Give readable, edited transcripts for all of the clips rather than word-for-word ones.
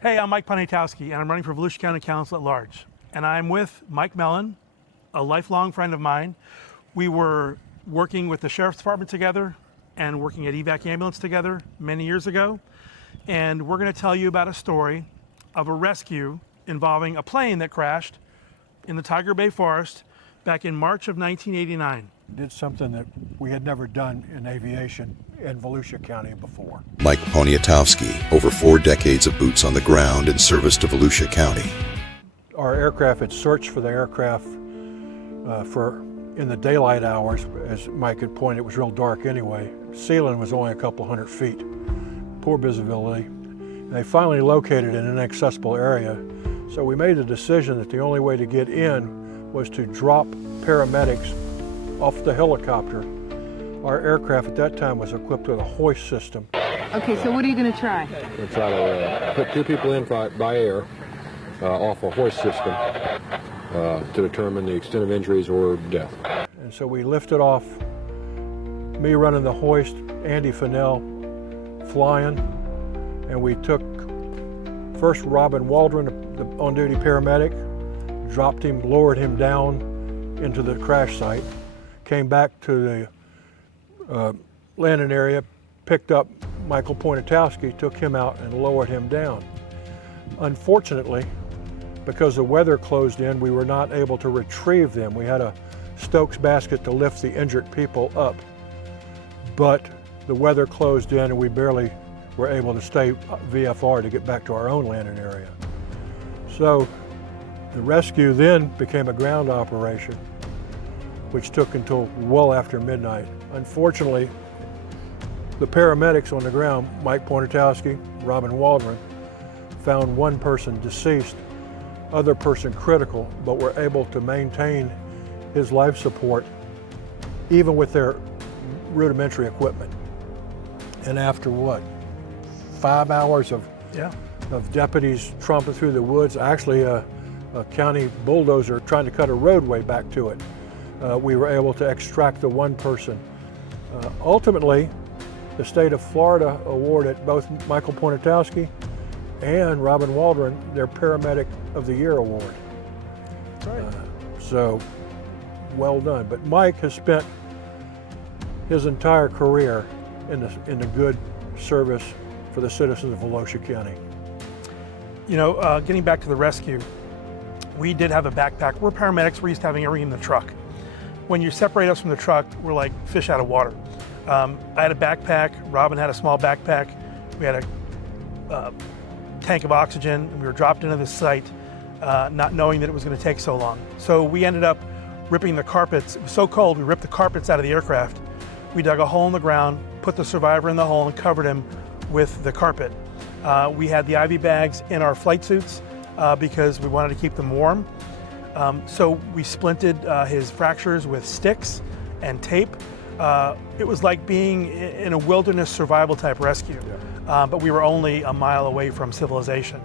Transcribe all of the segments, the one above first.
Hey, I'm Mike Poniatowski, and I'm running for Volusia County Council at Large. And I'm with Mike Mellon, a lifelong friend of mine. We were working with the Sheriff's Department together and working at evac ambulance together many years ago. And we're going to tell you about a story of a rescue involving a plane that crashed in the Tiger Bay Forest back in March of 1989. Did something that we had never done in aviation in Volusia County before. Mike Poniatowski, over 4 decades of boots on the ground in service to Volusia County. Our aircraft had searched for the aircraft in the daylight hours. As Mike had pointed, it was real dark anyway. Ceiling was only a couple hundred feet. Poor visibility. And they finally located an inaccessible area. So we made the decision that the only way to get in was to drop paramedics off the helicopter. Our aircraft at that time was equipped with a hoist system. Okay, so what are you going to try? We're going to try to put 2 people in by air off a hoist system to determine the extent of injuries or death. And so we lifted off, me running the hoist, Andy Fennell flying, and we took first Robin Waldron, the on-duty paramedic, dropped him, lowered him down into the crash site, came back to the landing area, picked up Michael Poniatowski, took him out and lowered him down. Unfortunately, because the weather closed in, we were not able to retrieve them. We had a Stokes basket to lift the injured people up, but the weather closed in and we barely were able to stay VFR to get back to our own landing area. So the rescue then became a ground operation, which took until well after midnight. Unfortunately, the paramedics on the ground, Mike Poniatowski, Robin Waldron, found one person deceased, other person critical, but were able to maintain his life support even with their rudimentary equipment. And after what, 5 hours of deputies tromping through the woods, actually a county bulldozer trying to cut a roadway back to it, we were able to extract the one person. Ultimately, the state of Florida awarded both Michael Poniatowski and Robin Waldron their Paramedic of the Year award. That's right. So, well done. But Mike has spent his entire career in the good service for the citizens of Volusia County. You know, getting back to the rescue, we did have a backpack. We're paramedics, we're used to having everything in the truck. When you separate us from the truck, we're like fish out of water. I had a backpack, Robin had a small backpack, we had a tank of oxygen, and we were dropped into this site not knowing that it was going to take so long. So we ended up ripping the carpets. It was so cold, we ripped the carpets out of the aircraft. We dug a hole in the ground, put the survivor in the hole, and covered him with the carpet. We had the IV bags in our flight suits because we wanted to keep them warm. So we splinted his fractures with sticks and tape. It was like being in a wilderness survival type rescue, but we were only a mile away from civilization.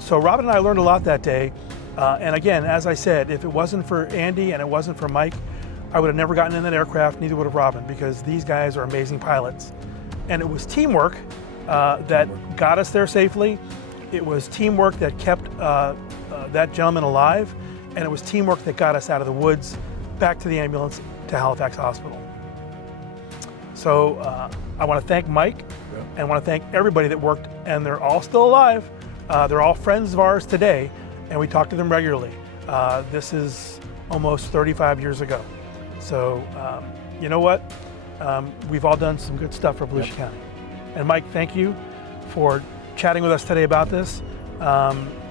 So Robin and I learned a lot that day. And again, as I said, if it wasn't for Andy and it wasn't for Mike, I would have never gotten in that aircraft, neither would have Robin, because these guys are amazing pilots. And it was teamwork that got us there safely. It was teamwork that kept that gentleman alive. And it was teamwork that got us out of the woods, back to the ambulance, to Halifax Hospital. So I want to thank Mike, and I want to thank everybody that worked, and they're all still alive. They're all friends of ours today, and we talk to them regularly. This is almost 35 years ago. So you know what? We've all done some good stuff for Volusia County. And Mike, thank you for chatting with us today about this.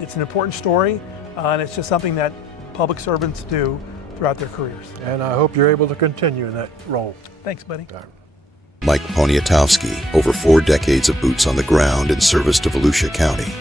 It's an important story, and it's just something that public servants do throughout their careers. And I hope you're able to continue in that role. Thanks, buddy. Mike Poniatowski, over 4 decades of boots on the ground in service to Volusia County.